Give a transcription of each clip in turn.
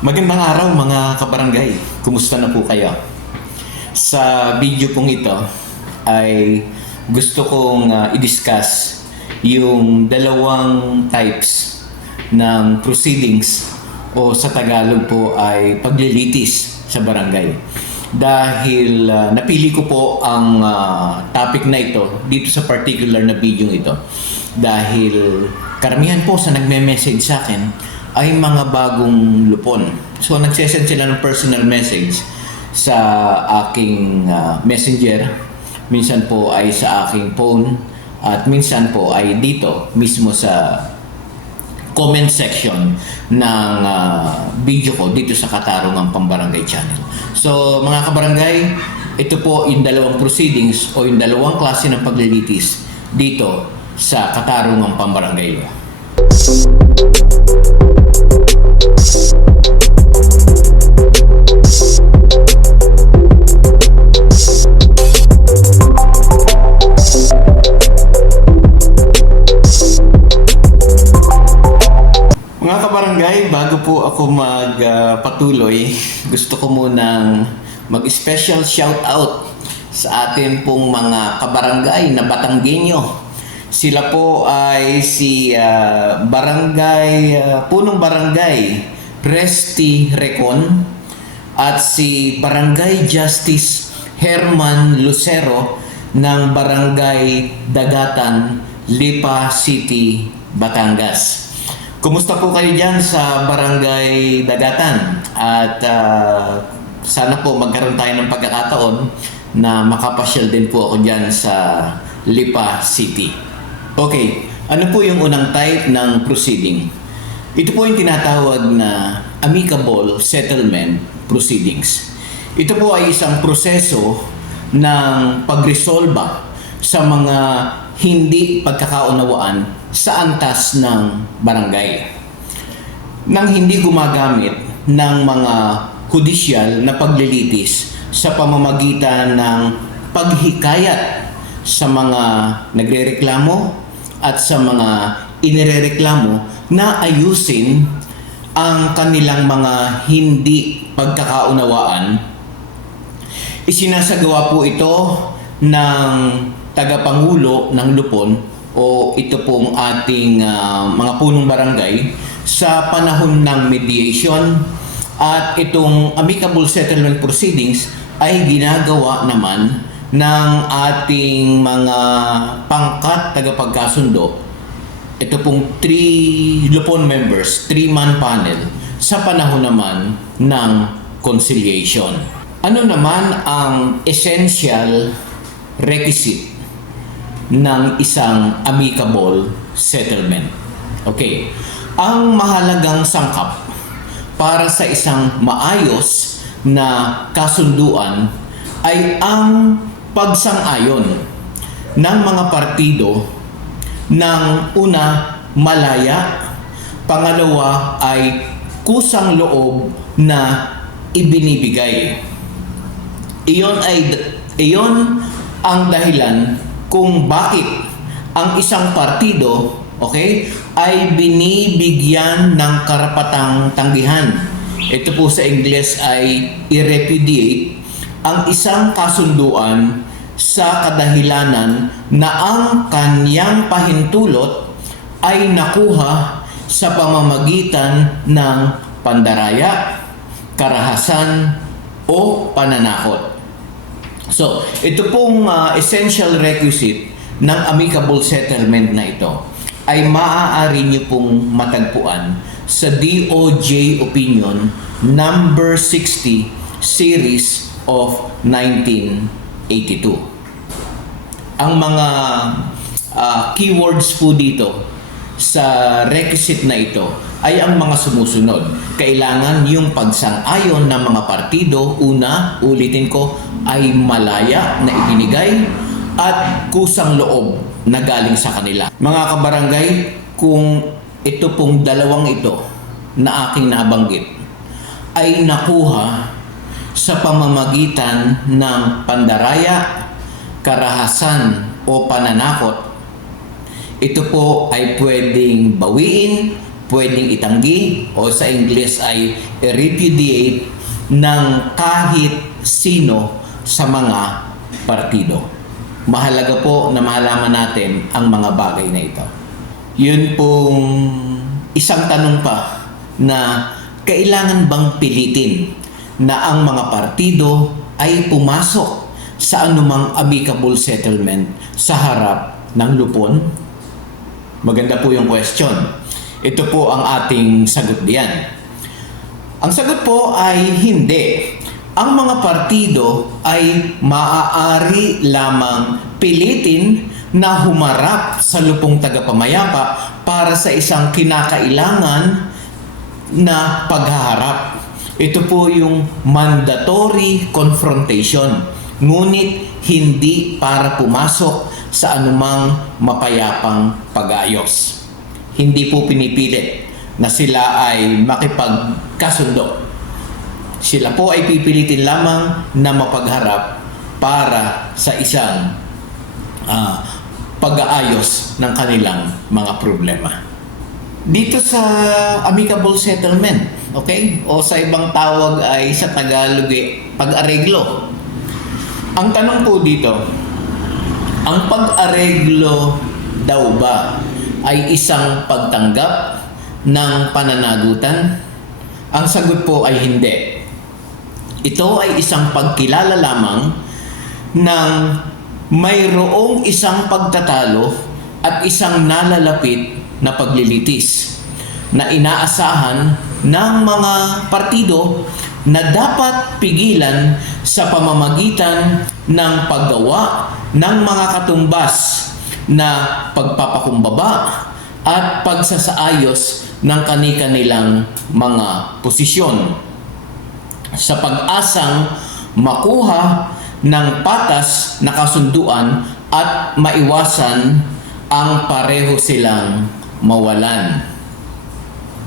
Magandang araw mga kabarangay. Kumusta na po kayo? Sa video pong ito ay gusto kong ah, i-discuss yung dalawang types ng proceedings o sa Tagalog po ay paglilitis sa barangay. Dahil ah, napili ko po ang ah, topic na ito dito sa particular na video ito dahil karamihan po sa nagme-message sa akin ay mga bagong lupon. So nagsesend sila ng personal message sa aking ah, messenger, minsan po ay sa aking phone, at minsan po ay dito mismo sa comment section ng ah, video ko dito sa Katarungang Pambarangay Channel. So mga kabarangay, ito po yung dalawang proceedings o yung dalawang klase ng paglilitis dito sa Katarungang Pambarangay Law. Gusto ko munang mag-special shout out sa atin pong mga kabarangay na Batanggenyo. Sila po ay si ah, Barangay, ah, Punong Barangay, Presti Recon, at si Barangay Justice Herman Lucero ng Barangay Dagatan, Lipa City, Batangas. Kumusta po kayo dyan sa Barangay Dagatan? At ah, sana po magkaroon tayo ng pagkakataon na makapasyal din po ako dyan sa Lipa City. Okay, ano po yung unang type ng proceeding? Ito po yung tinatawag na amicable settlement proceedings. Ito po ay isang proseso ng pagresolba sa mga hindi pagkakaunawaan sa antas ng barangay. Nang hindi gumagamit ng mga hudisyal na paglilitis sa pamamagitan ng paghikayat sa mga nagrereklamo at sa mga inirereklamo na ayusin ang kanilang mga hindi pagkakaunawaan Isinasagawa po ito ng tagapangulo ng Lupon o ito pong ating ah, mga punong barangay sa panahon ng mediation at itong amicable settlement proceedings ay ginagawa naman ng ating mga pangkat tagapagkasundo ito pong three Lupon members, three-man panel sa panahon naman ng conciliation. Ano naman ang essential requisite ng isang amicable settlement? Okay. Ang mahalagang sangkap para sa isang maayos na kasunduan ay ang pagsang-ayon ng mga partido ng una malaya, pangalawa ay kusang loob na ibinibigay. Iyon ay iyon ang dahilan kung bakit ang isang partido, okay, ay binibigyan ng karapatang tanggihan. Ito po sa Ingles ay i-repudiate ang isang kasunduan sa kadahilanan na ang kanyang pahintulot ay nakuha sa pamamagitan ng pandaraya, karahasan, o pananakot. So, ito pong ah, essential requisite ng amicable settlement na ito ay maaari niyo pong matagpuan sa DOJ Opinion number 60 series of 1982. Ang mga ah, keywords po dito sa requisite na ito ay ang mga sumusunod. Kailangan yung pagsang-ayon ng mga partido, una, ulitin ko, ay malaya na ibinigay at kusang loob na galing sa kanila. Mga kabarangay, kung ito pong dalawang ito na aking nabanggit ay nakuha sa pamamagitan ng pandaraya, karahasan o pananakot, ito po ay pwedeng bawiin pwedeng itanggi o sa English ay repudiate ng kahit sino sa mga partido. Mahalaga po na mahalaman natin ang mga bagay na ito. Yun pong isang tanong pa na kailangan bang pilitin na ang mga partido ay pumasok sa anumang amicable settlement sa harap ng lupon? Maganda po yung question. Ito po ang ating sagot diyan. Ang sagot po ay hindi. Ang mga partido ay maaari lamang pilitin na humarap sa lupong tagapamayapa para sa isang kinakailangan na paghaharap. Ito po yung mandatory confrontation. Ngunit hindi para pumasok sa anumang mapayapang pag-ayos. Hindi po pinipilit na sila ay makipagkasundo. Sila po ay pipilitin lamang na mapagharap para sa isang ah, pag-aayos ng kanilang mga problema. Dito sa amicable settlement, okay? O sa ibang tawag ay sa Tagalog pag-areglo. Ang tanong po dito, ang pag-areglo daw ba ay isang pagtanggap ng pananagutan? Ang sagot po ay hindi. Ito ay isang pagkilala lamang ng mayroong isang pagtatalo at isang nalalapit na paglilitis na inaasahan ng mga partido na dapat pigilan sa pamamagitan ng paggawa ng mga katumbas na pagpapakumbaba at pagsasaayos ng kani-kanilang mga posisyon sa pag-asang makuha ng patas na kasunduan at maiwasan ang pareho silang mawalan.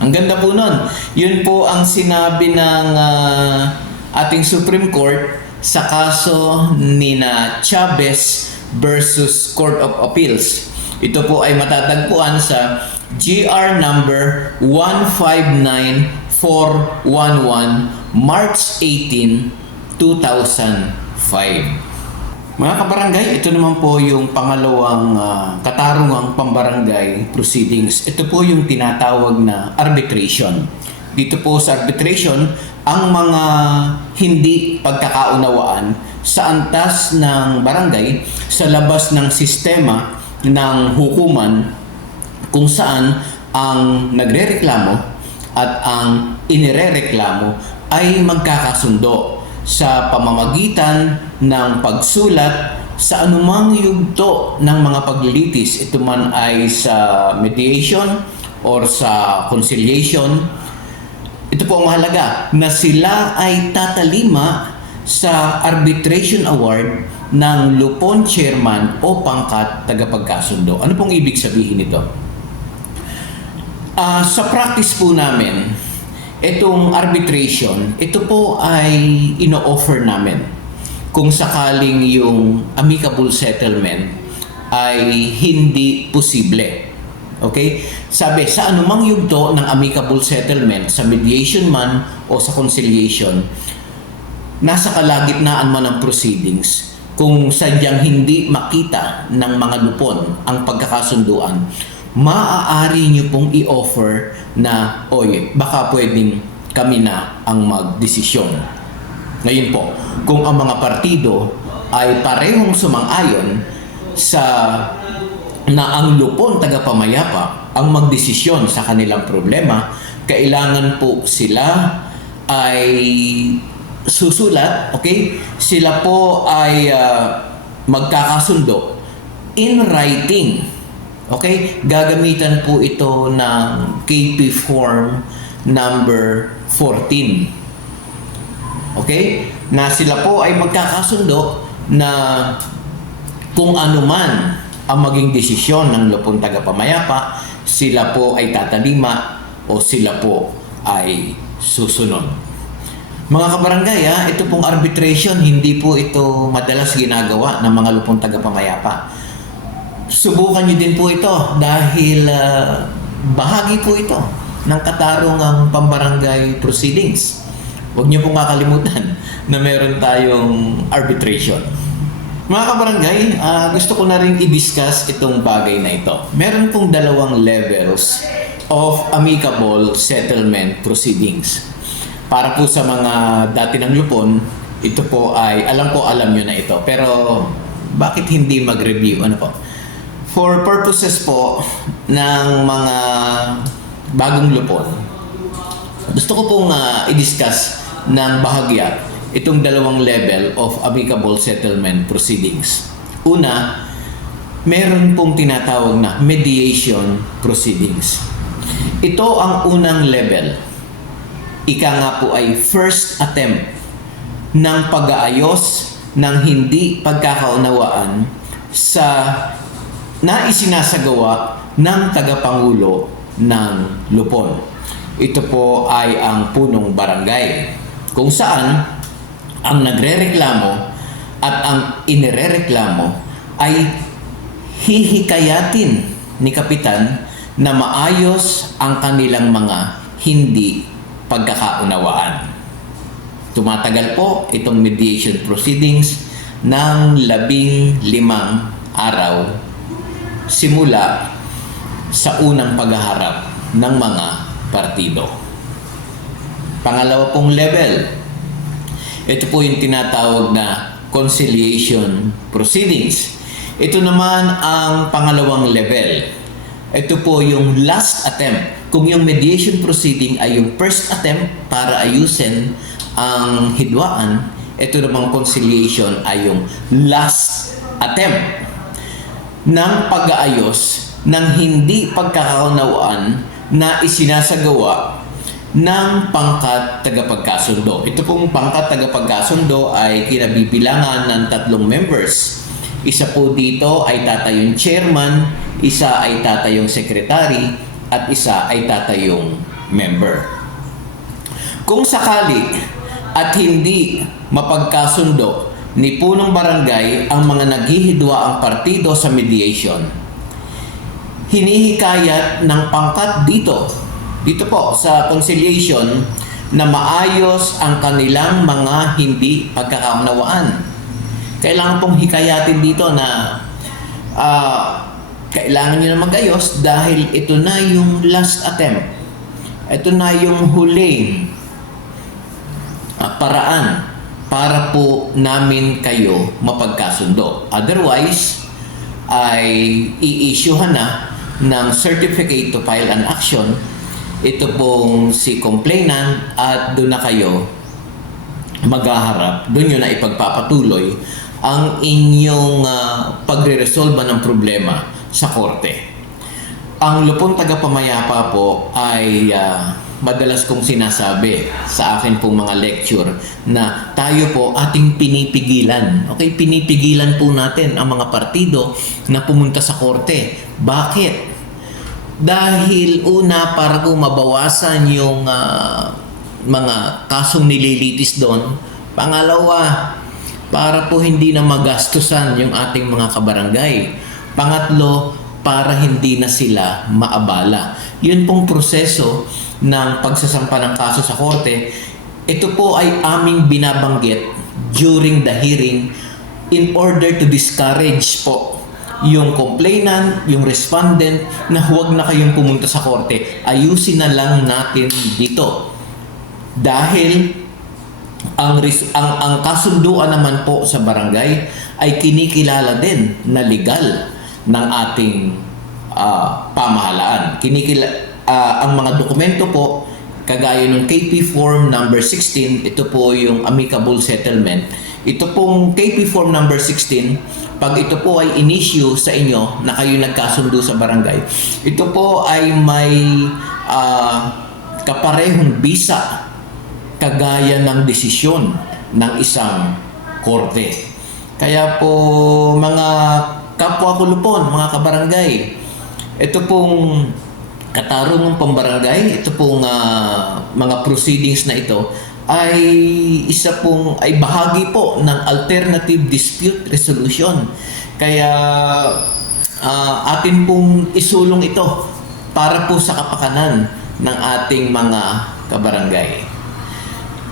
Ang ganda po nun. Yun po ang sinabi ng ah, ating Supreme Court sa kaso ni na Chavez versus Court of Appeals. Ito po ay matatagpuan sa GR number 159411 March 18, 2005. Mga kabarangay, ito naman po yung pangalawang ah, katarungang pambarangay proceedings. Ito po yung tinatawag na arbitration. Dito po sa arbitration, ang mga hindi pagkakaunawaan sa antas ng barangay sa labas ng sistema ng hukuman kung saan ang nagrereklamo at ang inirereklamo ay magkakasundo sa pamamagitan ng pagsulat sa anumang yugto ng mga paglilitis. Ito man ay sa mediation or sa conciliation. Ito po ang mahalaga na sila ay tatalima sa arbitration award ng Lupon Chairman o pangkat tagapagkasundo. Ano pong ibig sabihin nito? Ah, sa practice po namin, itong arbitration, ito po ay ino-offer namin kung sakaling yung amicable settlement ay hindi posible. Okay? Sabi, sa anumang yugto ng amicable settlement, sa mediation man o sa conciliation, nasa kalagitnaan man ng proceedings, kung sadyang hindi makita ng mga lupon ang pagkakasunduan, maaari nyo pong i-offer na, oy, baka pwedeng kami na ang magdesisyon. Ngayon po, kung ang mga partido ay parehong sumang-ayon sa na ang lupon tagapamayapa ang magdesisyon sa kanilang problema, kailangan po sila ay susulat, okay? Sila po ay ah, magkakasundo in writing. Okay? Gagamitan po ito ng KP form number 14. Okay? Na sila po ay magkakasundo na kung ano man ang maging desisyon ng lupon tagapamayapa, sila po ay tatalima o sila po ay susunod. Mga kabarangay, ha, ito pong arbitration, hindi po ito madalas ginagawa ng mga lupong tagapamayapa. Subukan nyo din po ito dahil ah, bahagi po ito ng katarungang pambarangay proceedings. Huwag niyo pong kakalimutan na meron tayong arbitration. Mga kabarangay, ah, gusto ko na rin i-discuss itong bagay na ito. Meron pong dalawang levels of amicable settlement proceedings. Para po sa mga dati ng lupon, ito po ay, alam ko alam nyo na ito. Pero bakit hindi mag-review? Ano po? For purposes po ng mga bagong lupon, gusto ko pong ah, i-discuss ng bahagya itong dalawang level of amicable settlement proceedings. Una, meron pong tinatawag na mediation proceedings. Ito ang unang level. Ika nga po ay first attempt ng pag-aayos ng hindi pagkakaunawaan sa na isinasagawa ng tagapangulo ng Lupon. Ito po ay ang punong barangay kung saan ang nagrereklamo at ang inirereklamo ay hihikayatin ni kapitan na maayos ang kanilang mga hindi pagkakaunawaan. Tumatagal po itong mediation proceedings ng labing limang araw simula sa unang paghaharap ng mga partido. Pangalawa pong level, ito po yung tinatawag na conciliation proceedings. Ito naman ang pangalawang level. Ito po yung last attempt. Kung yung mediation proceeding ay yung first attempt para ayusin ang hidwaan, ito namang conciliation ay yung last attempt ng pag-aayos ng hindi pagkakaunawaan na isinasagawa ng pangkat tagapagkasundo. Ito pong pangkat tagapagkasundo ay kinabibilangan ng tatlong members. Isa po dito ay tatayong chairman, isa ay tatayong secretary, at isa ay tatayong member. Kung sakali at hindi mapagkasundo ni punong barangay ang mga naghihidwa ang partido sa mediation, hinihikayat ng pangkat dito, dito po sa conciliation, na maayos ang kanilang mga hindi pagkakaunawaan. Kailangan pong hikayatin dito na ah, kailangan nyo na magayos dahil ito na yung last attempt. Ito na yung huling ah, paraan para po namin kayo mapagkasundo. Otherwise, ay i-issuehan na ng certificate to file an action ito pong si complainant at doon na kayo maghaharap, doon nyo na ipagpapatuloy ang inyong uh, pagre-resolve ng problema sa korte. Ang lupong tagapamayapa po ay ah, madalas kong sinasabi sa akin pong mga lecture na tayo po ating pinipigilan. Okay, pinipigilan po natin ang mga partido na pumunta sa korte. Bakit? Dahil una para po mabawasan yung ah, mga kasong nililitis doon. Pangalawa, para po hindi na magastusan yung ating mga kabarangay. Pangatlo, para hindi na sila maabala. Yun pong proseso ng pagsasampa ng kaso sa korte. Ito po ay aming binabanggit during the hearing in order to discourage po yung complainant, yung respondent na huwag na kayong pumunta sa korte. Ayusin na lang natin dito. Dahil ang, ang, ang kasunduan naman po sa barangay ay kinikilala din na legal ng ating ah, pamahalaan. Kinikila, ah, ang mga dokumento po, kagaya ng KP Form number 16, ito po yung amicable settlement. Ito pong KP Form number 16, pag ito po ay in-issue sa inyo na kayo nagkasundo sa barangay, ito po ay may ah, kaparehong bisa kagaya ng desisyon ng isang korte. Kaya po mga kapwa kulupon, mga kabarangay, ito pong katarungang pambarangay, ito pong ah, mga proceedings na ito ay isa pong ay bahagi po ng alternative dispute resolution. Kaya ah, atin pong isulong ito para po sa kapakanan ng ating mga kabarangay.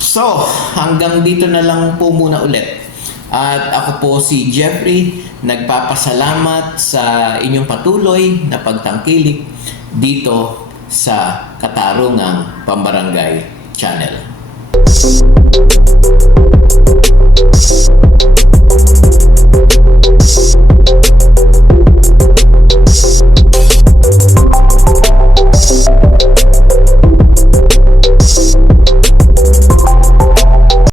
So, hanggang dito na lang po muna ulit. At ako po si Jeffrey, nagpapasalamat sa inyong patuloy na pagtangkilik dito sa Katarungang Pambarangay Channel.